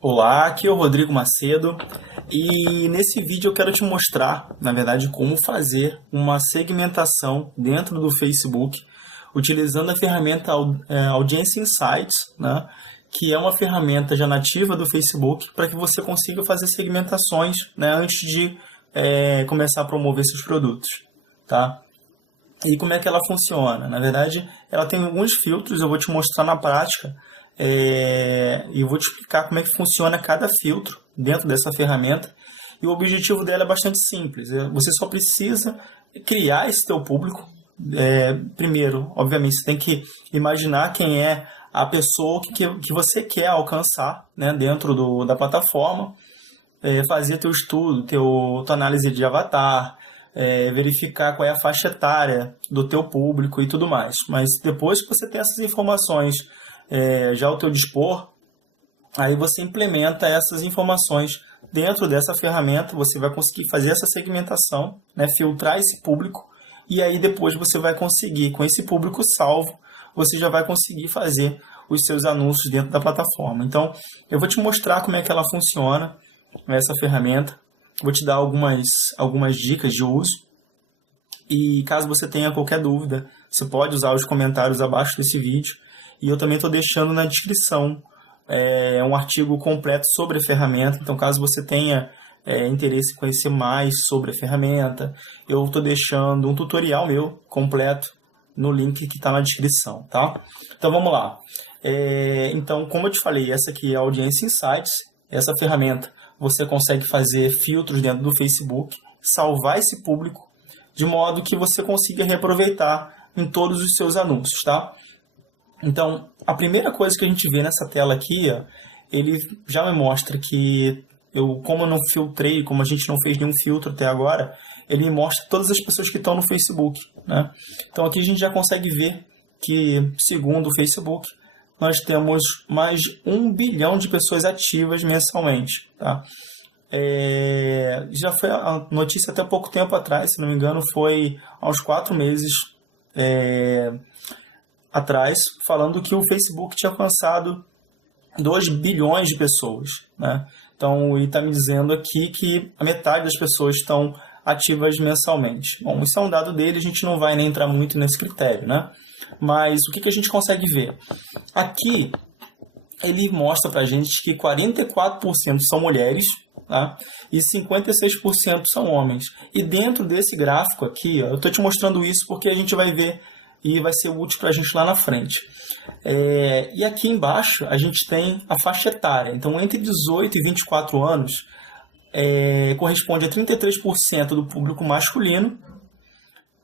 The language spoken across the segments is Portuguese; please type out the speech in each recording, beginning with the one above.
Olá, aqui é o Rodrigo Macedo e nesse vídeo eu quero te mostrar, na verdade, como fazer uma segmentação dentro do Facebook utilizando a ferramenta Audience Insights, né, que é uma ferramenta já nativa do Facebook para que você consiga fazer segmentações, né, antes de começar a promover seus produtos, tá? E como é que ela funciona? Na verdade, ela tem alguns filtros, eu vou te mostrar na prática, e eu vou te explicar como é que funciona cada filtro dentro dessa ferramenta. E o objetivo dela é bastante simples. Você só precisa criar esse teu público. Primeiro, obviamente, você tem que imaginar quem é a pessoa que você quer alcançar, né, dentro da plataforma, fazer teu estudo, tua análise de avatar, verificar qual é a faixa etária do teu público e tudo mais. Mas depois que você tem essas informações já ao teu dispor, aí você implementa essas informações dentro dessa ferramenta, você vai conseguir fazer essa segmentação, né, filtrar esse público, e aí depois você vai conseguir, com esse público salvo, você já vai conseguir fazer os seus anúncios dentro da plataforma. Então, eu vou te mostrar como é que ela funciona, essa ferramenta. Vou te dar algumas dicas de uso. E caso você tenha qualquer dúvida, você pode usar os comentários abaixo desse vídeo. E eu também estou deixando na descrição um artigo completo sobre a ferramenta. Então, caso você tenha interesse em conhecer mais sobre a ferramenta, eu estou deixando um tutorial meu completo no link que está na descrição, tá? Então, vamos lá. Então, como eu te falei, essa aqui é a Audience Insights. Essa ferramenta você consegue fazer filtros dentro do Facebook, salvar esse público, de modo que você consiga reaproveitar em todos os seus anúncios, tá? Então, a primeira coisa que a gente vê nessa tela aqui, ó, ele já me mostra que como eu não filtrei, como a gente não fez nenhum filtro até agora, ele me mostra todas as pessoas que estão no Facebook, né? Então, aqui a gente já consegue ver que, segundo o Facebook, nós temos mais de 1 bilhão de pessoas ativas mensalmente, tá? Já foi a notícia até pouco tempo atrás, se não me engano, foi há uns 4 meses atrás, falando que o Facebook tinha alcançado 2 bilhões de pessoas, né? Então, ele está me dizendo aqui que a metade das pessoas estão ativas mensalmente. Bom, isso é um dado dele, a gente não vai nem entrar muito nesse critério, né? Mas o que a gente consegue ver? Aqui, ele mostra para a gente que 44% são mulheres, tá? E 56% são homens. E dentro desse gráfico aqui, ó, eu estou te mostrando isso porque a gente vai ver e vai ser útil para a gente lá na frente. E aqui embaixo a gente tem a faixa etária. Então, entre 18 e 24 anos, corresponde a 33% do público masculino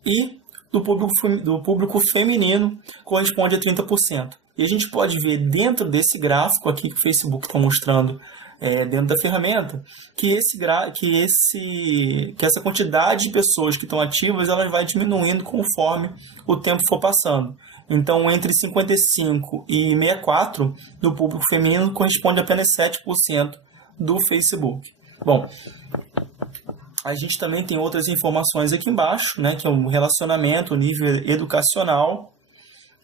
e do público feminino corresponde a 30%. E a gente pode ver dentro desse gráfico aqui que o Facebook está mostrando dentro da ferramenta, que essa quantidade de pessoas que estão ativas ela vai diminuindo conforme o tempo for passando. Então, entre 55 e 64 do público feminino corresponde a apenas 7% do Facebook. Bom, a gente também tem outras informações aqui embaixo, né, que é o relacionamento, o nível educacional,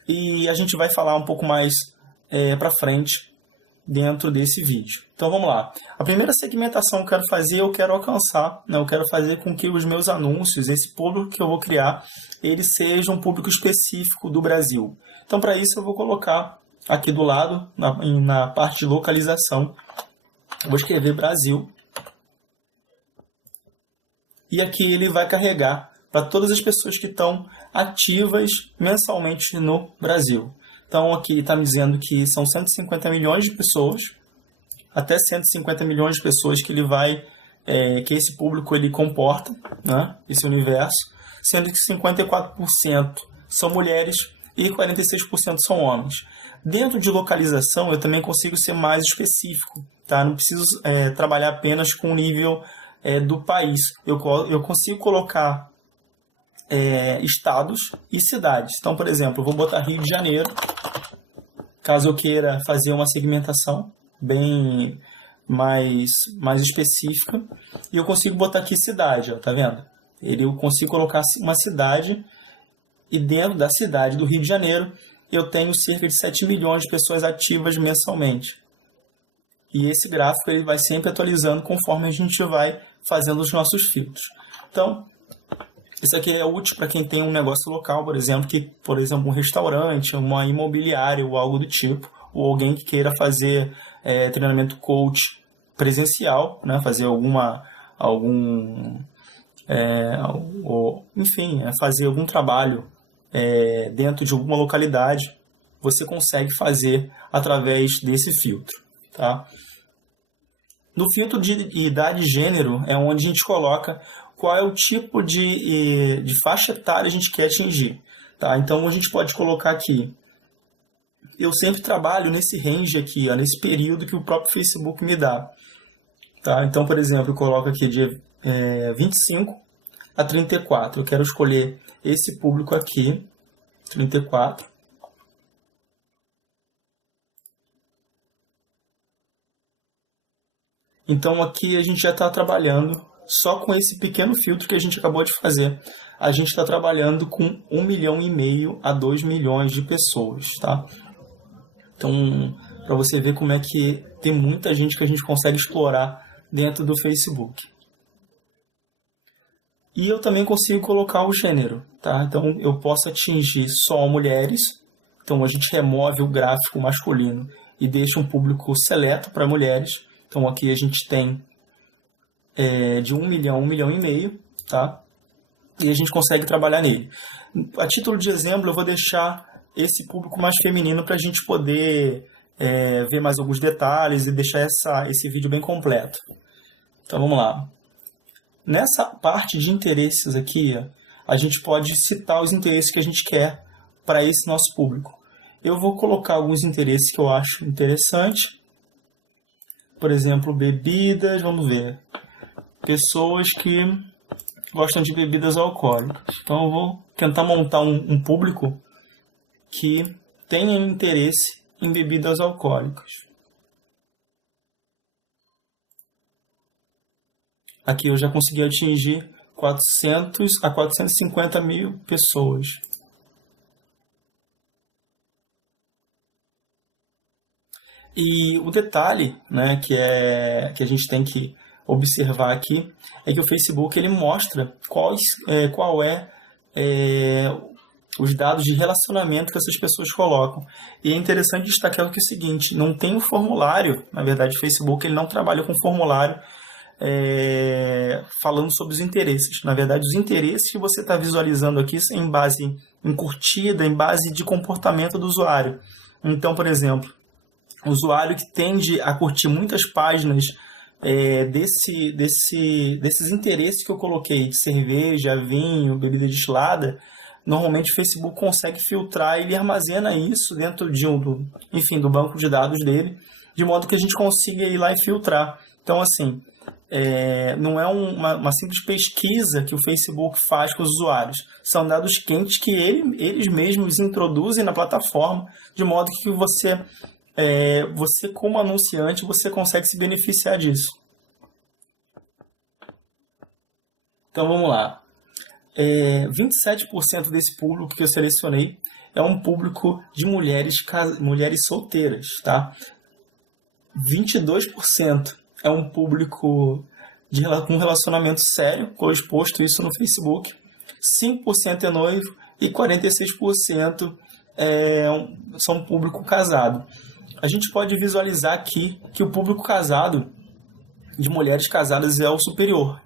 e a gente vai falar um pouco mais para frente dentro desse vídeo. Então vamos lá. A primeira segmentação que eu quero fazer, eu quero alcançar, né, eu quero fazer com que os meus anúncios, esse público que eu vou criar, ele seja um público específico do Brasil. Então para isso eu vou colocar aqui do lado, na parte de localização, eu vou escrever Brasil. E aqui ele vai carregar para todas as pessoas que estão ativas mensalmente no Brasil. Então aqui está me dizendo que são 150 milhões de pessoas, até 150 milhões de pessoas que que esse público ele comporta, né, esse universo, sendo que 54% são mulheres e 46% são homens. Dentro de localização eu também consigo ser mais específico, tá? Não preciso trabalhar apenas com o nível do país. Eu consigo colocar estados e cidades. Então, por exemplo, eu vou botar Rio de Janeiro, caso eu queira fazer uma segmentação bem mais específica, e eu consigo botar aqui cidade, ó, tá vendo? Eu consigo colocar uma cidade, e dentro da cidade do Rio de Janeiro eu tenho cerca de 7 milhões de pessoas ativas mensalmente. E esse gráfico ele vai sempre atualizando conforme a gente vai fazendo os nossos filtros. Então, isso aqui é útil para quem tem um negócio local, por exemplo, um restaurante, uma imobiliária ou algo do tipo, ou alguém que queira fazer treinamento coach presencial, né, fazer fazer algum trabalho dentro de alguma localidade, você consegue fazer através desse filtro, tá? No filtro de idade e gênero é onde a gente coloca qual é o tipo de faixa etária a gente quer atingir, tá? Então a gente pode colocar aqui, eu sempre trabalho nesse range aqui, ó, nesse período que o próprio Facebook me dá, tá? Então, por exemplo, eu coloco aqui de 25 a 34, eu quero escolher esse público aqui, 34. Então aqui a gente já está trabalhando só com esse pequeno filtro que a gente acabou de fazer. A gente está trabalhando com 1,5 milhão a 2 milhões de pessoas, tá? Então, para você ver como é que tem muita gente que a gente consegue explorar dentro do Facebook. E eu também consigo colocar o gênero, tá? Então eu posso atingir só mulheres. Então a gente remove o gráfico masculino e deixa um público seleto para mulheres. Então aqui a gente tem de 1 milhão a 1,5 milhão, tá? E a gente consegue trabalhar nele. A título de exemplo, eu vou deixar esse público mais feminino para a gente poder ver mais alguns detalhes e deixar esse vídeo bem completo. Então vamos lá. Nessa parte de interesses aqui, a gente pode citar os interesses que a gente quer para esse nosso público. Eu vou colocar alguns interesses que eu acho interessante. Por exemplo, bebidas, vamos ver. Pessoas que gostam de bebidas alcoólicas. Então eu vou tentar montar um público que tenha interesse em bebidas alcoólicas. Aqui eu já consegui atingir 400 a 450 mil pessoas. E o detalhe, né, que a gente tem que observar aqui é que o Facebook ele mostra os dados de relacionamento que essas pessoas colocam. E é interessante destacar que é o seguinte, não tem um formulário, na verdade o Facebook ele não trabalha com formulário falando sobre os interesses. Na verdade, os interesses que você está visualizando aqui são em base em curtida, em base de comportamento do usuário. Então, por exemplo, o usuário que tende a curtir muitas páginas desses interesses que eu coloquei, de cerveja, vinho, bebida destilada, normalmente o Facebook consegue filtrar e ele armazena isso dentro do banco de dados dele, de modo que a gente consiga ir lá e filtrar. Então, assim, não é uma simples pesquisa que o Facebook faz com os usuários. São dados quentes que eles mesmos introduzem na plataforma, de modo que você como anunciante, você consegue se beneficiar disso. Então vamos lá. 27% desse público que eu selecionei é um público de mulheres solteiras, tá? 22% é um público com relacionamento sério, eu exposto isso no Facebook. 5% é noivo e 46% são público casado. A gente pode visualizar aqui que o público casado, de mulheres casadas, é o superior.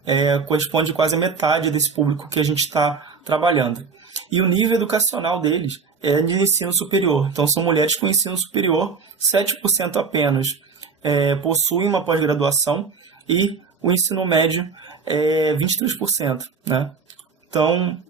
Corresponde quase a metade desse público que a gente está trabalhando. E o nível educacional deles é de ensino superior. Então, são mulheres com ensino superior, 7% apenas possuem uma pós-graduação e o ensino médio é 23%. Né? Então,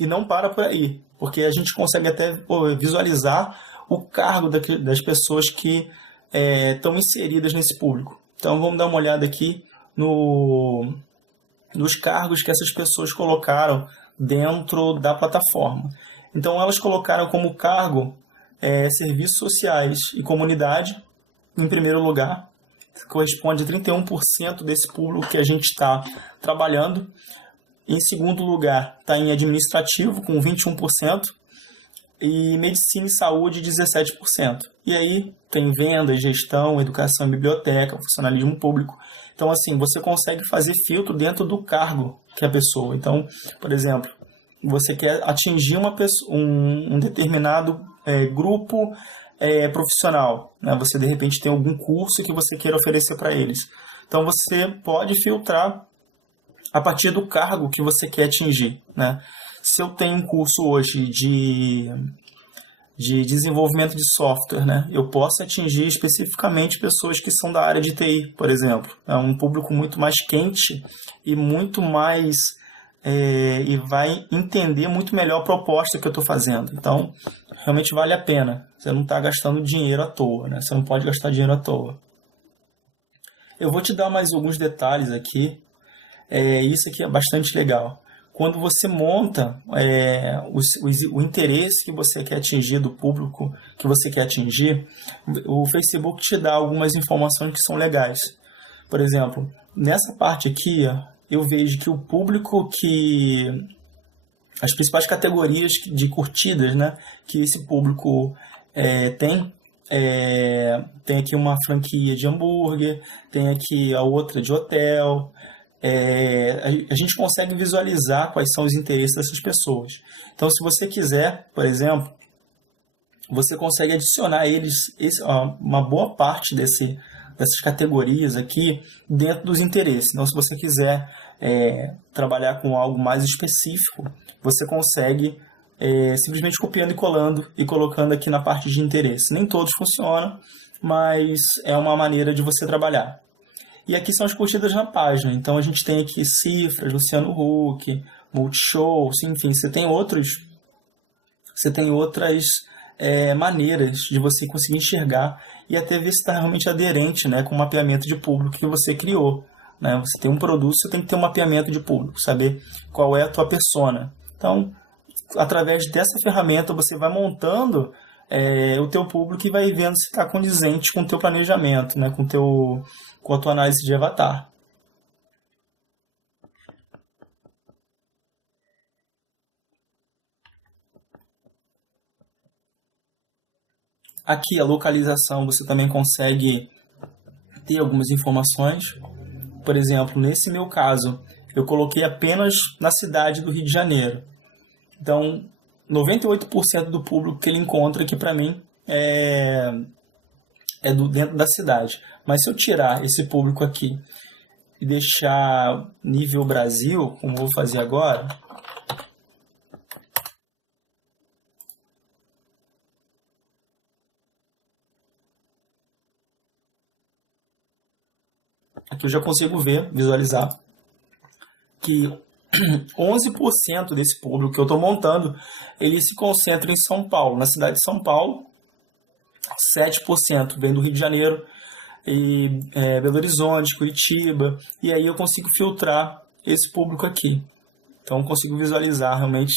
e não para por aí, porque a gente consegue até visualizar o cargo das pessoas que estão inseridas nesse público. Então, vamos dar uma olhada aqui nos cargos que essas pessoas colocaram dentro da plataforma. Então, elas colocaram como cargo serviços sociais e comunidade, em primeiro lugar, corresponde a 31% desse público que a gente está trabalhando. Em segundo lugar, está em administrativo, com 21%. e medicina e saúde 17%. E aí tem vendas, gestão, educação e biblioteca, funcionalismo público. Então, assim, você consegue fazer filtro dentro do cargo que é a pessoa. Então, por exemplo, você quer atingir uma pessoa, um determinado grupo profissional, né? Você, de repente, tem algum curso que você queira oferecer para eles. Então, você pode filtrar a partir do cargo que você quer atingir, né? Se eu tenho um curso hoje de desenvolvimento de software, né, eu posso atingir especificamente pessoas que são da área de TI, por exemplo. É um público muito mais quente e muito mais e vai entender muito melhor a proposta que eu estou fazendo. Então, realmente vale a pena. Você não está gastando dinheiro à toa, né? Você não pode gastar dinheiro à toa. Eu vou te dar mais alguns detalhes aqui. Isso aqui é bastante legal. Quando você monta o interesse que você quer atingir do público que você quer atingir, o Facebook te dá algumas informações que são legais. Por exemplo, nessa parte aqui, eu vejo que o público as principais categorias de curtidas, né, que esse público tem aqui uma franquia de hambúrguer, tem aqui a outra de hotel. A gente consegue visualizar quais são os interesses dessas pessoas. Então, se você quiser, por exemplo, você consegue adicionar uma boa parte dessas categorias aqui dentro dos interesses. Então, se você quiser trabalhar com algo mais específico, você consegue simplesmente copiando e colando e colocando aqui na parte de interesse. Nem todos funcionam, mas é uma maneira de você trabalhar. E aqui são as curtidas na página. Então a gente tem aqui cifras, Luciano Huck, Multishow, enfim, você tem outras maneiras de você conseguir enxergar e até ver se está realmente aderente, né, com o mapeamento de público que você criou. Né? Você tem um produto, você tem que ter um mapeamento de público, saber qual é a tua persona. Então, através dessa ferramenta, você vai montando o teu público e vai vendo se está condizente com o teu planejamento, né, com a tua análise de avatar. Aqui a localização você também consegue ter algumas informações. Por exemplo, nesse meu caso, eu coloquei apenas na cidade do Rio de Janeiro. Então, 98% do público que ele encontra aqui para mim é dentro da cidade. Mas se eu tirar esse público aqui e deixar nível Brasil, como eu vou fazer agora, aqui eu já consigo visualizar que 11% desse público que eu estou montando, ele se concentra em São Paulo, na cidade de São Paulo. 7% vem do Rio de Janeiro, e Belo Horizonte, Curitiba, e aí eu consigo filtrar esse público aqui. Então eu consigo visualizar realmente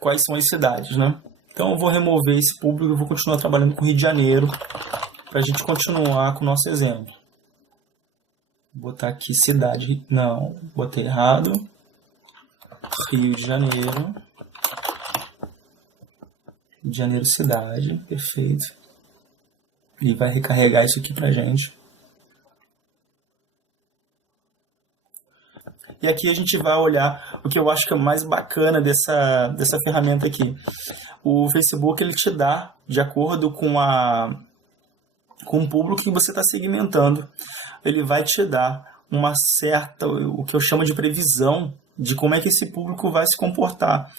quais são as cidades, né? Então eu vou remover esse público e vou continuar trabalhando com o Rio de Janeiro para a gente continuar com o nosso exemplo. Vou botar aqui cidade, não, botei errado, Rio de Janeiro. Rio de Janeiro cidade, perfeito. E vai recarregar isso aqui pra gente. E aqui a gente vai olhar o que eu acho que é mais bacana dessa ferramenta aqui. O Facebook ele te dá, de acordo com o público que você está segmentando, ele vai te dar uma certa, o que eu chamo de previsão de como é que esse público vai se comportar.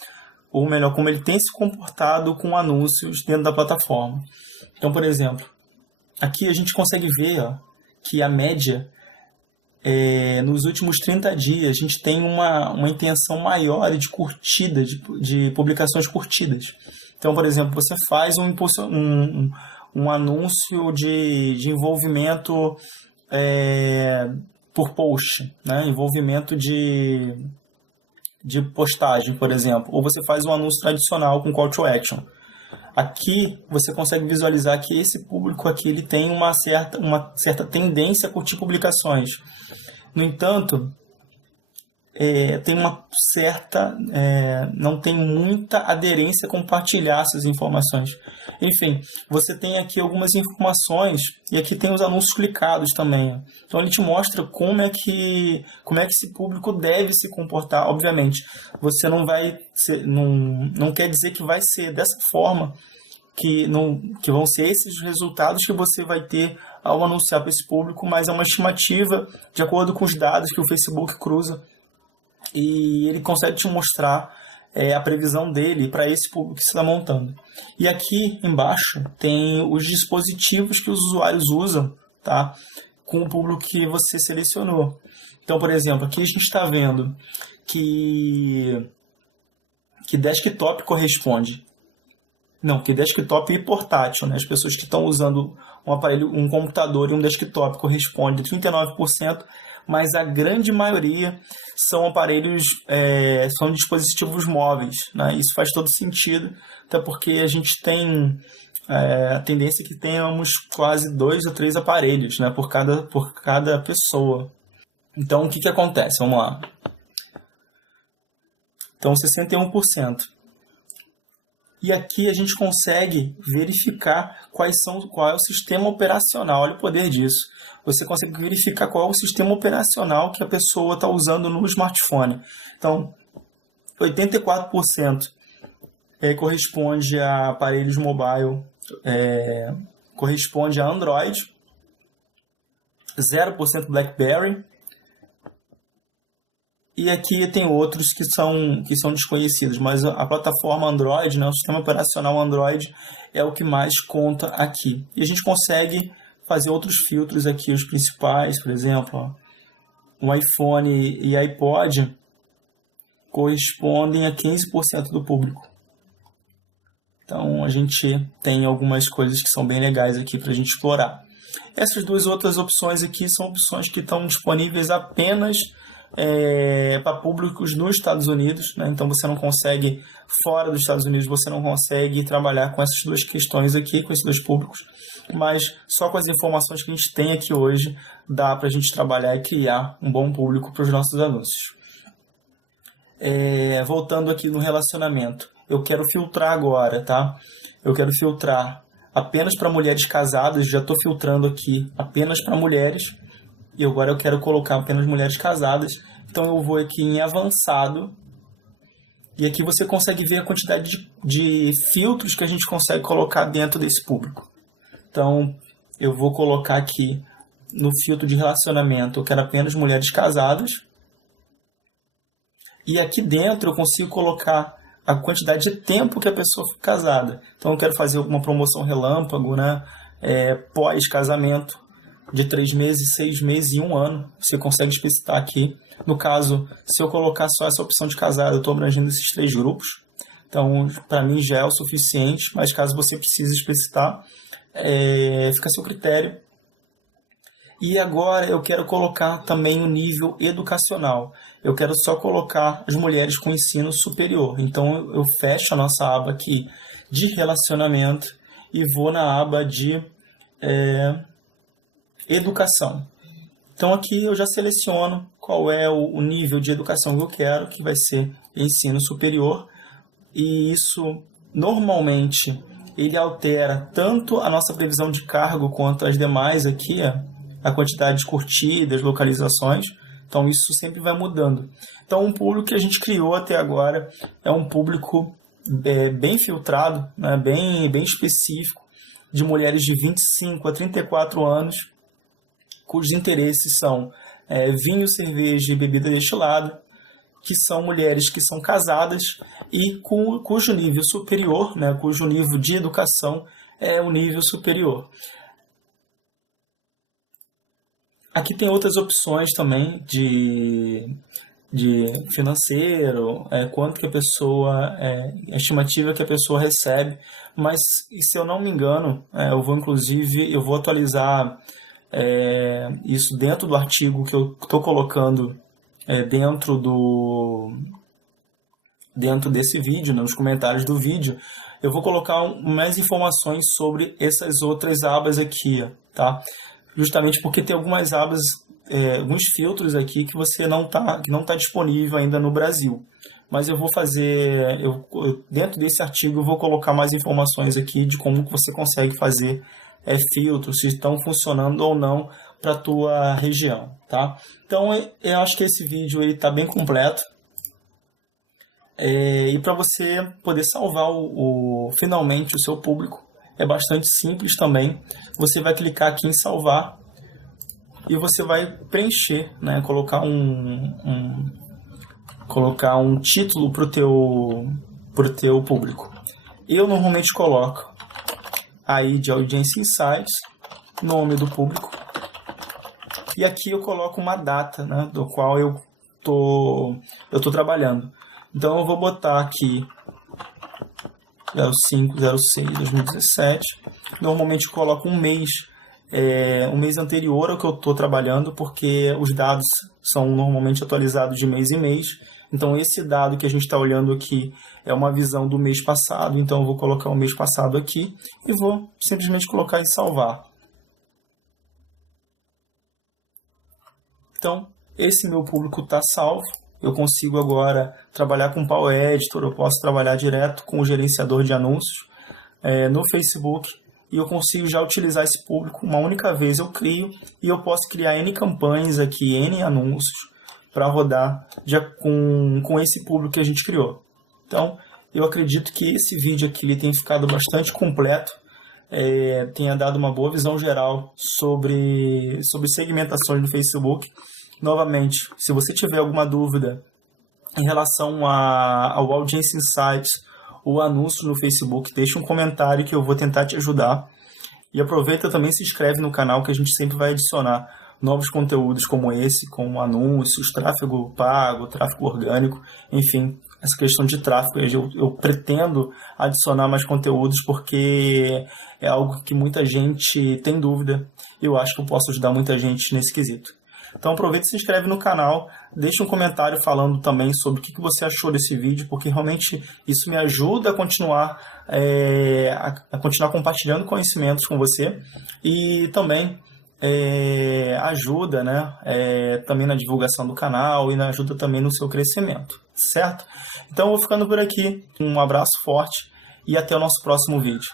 Ou melhor, como ele tem se comportado com anúncios dentro da plataforma. Então, por exemplo, aqui a gente consegue ver que a média, nos últimos 30 dias, a gente tem uma intenção maior de curtida, de publicações curtidas. Então, por exemplo, você faz um anúncio de envolvimento por post, né? Envolvimento de postagem, por exemplo, ou você faz um anúncio tradicional com call to action. Aqui você consegue visualizar que esse público aqui ele tem uma certa tendência a curtir publicações. No entanto, tem uma certa, não tem muita aderência a compartilhar essas informações. Enfim, você tem aqui algumas informações e aqui tem os anúncios clicados também. Então ele te mostra como é que esse público deve se comportar. Obviamente, você não vai ser, não quer dizer que vai ser dessa forma que vão ser esses resultados que você vai ter ao anunciar para esse público, mas é uma estimativa de acordo com os dados que o Facebook cruza. E ele consegue te mostrar a previsão dele para esse público que você está montando. E aqui embaixo tem os dispositivos que os usuários usam, tá? Com o público que você selecionou. Então, por exemplo, aqui a gente está vendo que desktop corresponde. Não, que desktop e portátil, né? As pessoas que estão usando um aparelho, um computador e um desktop corresponde a 39%, mas a grande maioria são aparelhos, são dispositivos móveis, né? Isso faz todo sentido, até porque a gente tem a tendência que tenhamos quase 2 ou 3 aparelhos, né? por cada pessoa. Então, o que acontece? Vamos lá. Então, 61%. E aqui a gente consegue verificar qual é o sistema operacional. Olha o poder disso. Você consegue verificar qual é o sistema operacional que a pessoa está usando no smartphone. Então, 84% corresponde a aparelhos mobile, corresponde a Android, 0% BlackBerry, e aqui tem outros que são desconhecidos, mas a plataforma Android, né, o sistema operacional Android é o que mais conta aqui. E a gente consegue fazer outros filtros aqui, os principais, por exemplo, o iPhone e iPod correspondem a 15% do público. Então a gente tem algumas coisas que são bem legais aqui para a gente explorar. Essas duas outras opções aqui são opções que estão disponíveis apenas para públicos nos Estados Unidos, né? Então você não consegue, fora dos Estados Unidos, você não consegue trabalhar com essas duas questões aqui, com esses dois públicos, mas só com as informações que a gente tem aqui hoje, dá para a gente trabalhar e criar um bom público para os nossos anúncios. Voltando aqui no relacionamento, eu quero filtrar agora, tá? Eu quero filtrar apenas para mulheres casadas, já estou filtrando aqui apenas para mulheres, e agora eu quero colocar apenas mulheres casadas. Então eu vou aqui em avançado. E aqui você consegue ver a quantidade de filtros que a gente consegue colocar dentro desse público. Então eu vou colocar aqui no filtro de relacionamento, eu quero apenas mulheres casadas. E aqui dentro eu consigo colocar a quantidade de tempo que a pessoa foi casada. Então eu quero fazer alguma promoção relâmpago, né? Pós-casamento, de 3 meses, 6 meses e 1 ano. Você consegue especificar aqui. No caso, se eu colocar só essa opção de casado, eu estou abrangendo esses 3 grupos. Então, para mim já é o suficiente, mas caso você precise especificar, fica a seu critério. E agora eu quero colocar também o nível educacional. Eu quero só colocar as mulheres com ensino superior. Então, eu fecho a nossa aba aqui de relacionamento e vou na aba de educação. Então aqui eu já seleciono qual é o nível de educação que eu quero, que vai ser ensino superior, e isso normalmente ele altera tanto a nossa previsão de cargo quanto as demais aqui, a quantidade de curtidas, localizações. Então isso sempre vai mudando. Então o público que a gente criou até agora é um público bem filtrado, né, bem específico, de mulheres de 25 a 34 anos, cujos interesses são vinho, cerveja e bebida destilada, que são mulheres que são casadas e cujo nível superior, né, cujo nível de educação é o nível superior. Aqui tem outras opções também de financeiro, quanto que a pessoa, a estimativa que a pessoa recebe, mas se eu não me engano, eu vou atualizar isso dentro do artigo que eu estou colocando dentro desse vídeo, né, nos comentários do vídeo. Eu vou colocar mais informações sobre essas outras abas aqui, tá? Justamente porque tem algumas abas alguns filtros aqui que que não tá disponível ainda no Brasil. Mas eu vou fazer, dentro desse artigo eu vou colocar mais informações aqui de como você consegue fazer filtros, se estão funcionando ou não para a tua região, tá? Então eu acho que esse vídeo está bem completo. E para você poder salvar finalmente o seu público, é bastante simples também. Você vai clicar aqui em salvar e você vai preencher, né? Colocar um título pro teu público. Eu normalmente coloco aí de Audience Insights, nome do público, e aqui eu coloco uma data, né, do qual eu tô trabalhando. Então eu vou botar aqui 05/06/2017. Normalmente eu coloco um mês anterior ao que eu estou trabalhando, porque os dados são normalmente atualizados de mês em mês. Então esse dado que a gente está olhando aqui é uma visão do mês passado, então eu vou colocar o mês passado aqui e vou simplesmente colocar em salvar. Então esse meu público está salvo. Eu consigo agora trabalhar com Power Editor, eu posso trabalhar direto com o gerenciador de anúncios no Facebook, e eu consigo já utilizar esse público uma única vez. Eu crio e eu posso criar N campanhas aqui, N anúncios para rodar com esse público que a gente criou. Então, eu acredito que esse vídeo aqui ele tem ficado bastante completo, tenha dado uma boa visão geral sobre segmentações no Facebook. Novamente, se você tiver alguma dúvida em relação ao Audience Insights ou anúncio no Facebook, deixa um comentário que eu vou tentar te ajudar. E aproveita também e se inscreve no canal, que a gente sempre vai adicionar novos conteúdos como esse, com anúncios, tráfego pago, tráfego orgânico, enfim, essa questão de tráfego. Eu pretendo adicionar mais conteúdos porque é algo que muita gente tem dúvida e eu acho que eu posso ajudar muita gente nesse quesito. Então aproveita e se inscreve no canal, deixa um comentário falando também sobre o que você achou desse vídeo, porque realmente isso me ajuda a continuar compartilhando conhecimentos com você, e também ajuda, né, também na divulgação do canal e ajuda também no seu crescimento, certo? Então eu vou ficando por aqui, um abraço forte e até o nosso próximo vídeo.